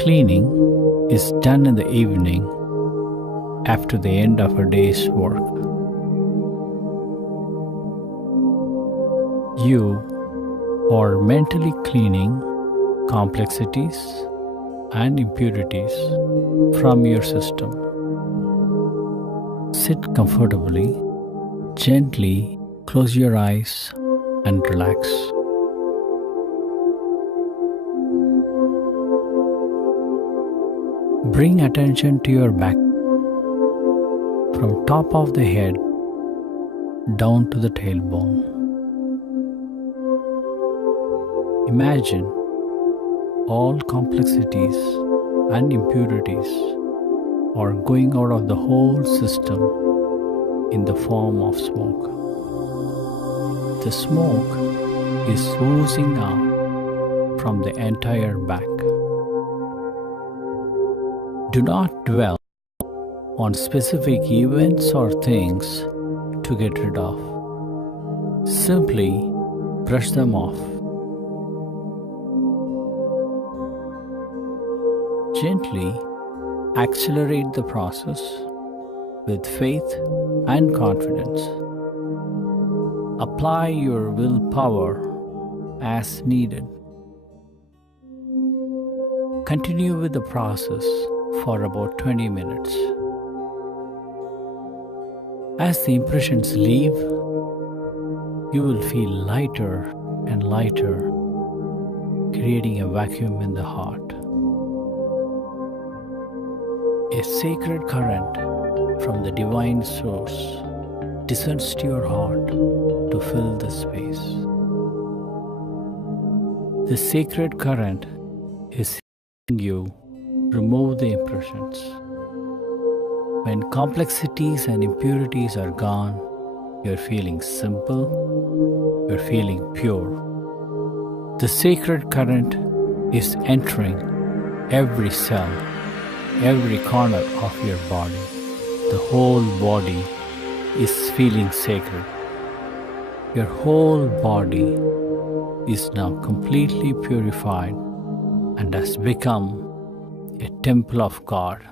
Cleaning is done in the evening after the end of a day's work. You are mentally cleaning complexities and impurities from your system. Sit comfortably, gently close your eyes and relax. Bring attention to your back, from top of the head down to the tailbone. Imagine all complexities and impurities are going out of the whole system in the form of smoke. The smoke is oozing out from the entire back. Do not dwell on specific events or things to get rid of. Simply brush them off. Gently accelerate the process with faith and confidence. Apply your willpower as needed. Continue with the process for about 20 minutes. As the impressions leave, you will feel lighter and lighter, creating a vacuum in the heart. A sacred current from the divine source descends to your heart to fill the space. The sacred current is helping you remove the impressions. When complexities and impurities are gone, you're feeling simple, you're feeling pure. The sacred current is entering every cell, every corner of your body. The whole body is feeling sacred. Your whole body is now completely purified and has become a temple of God.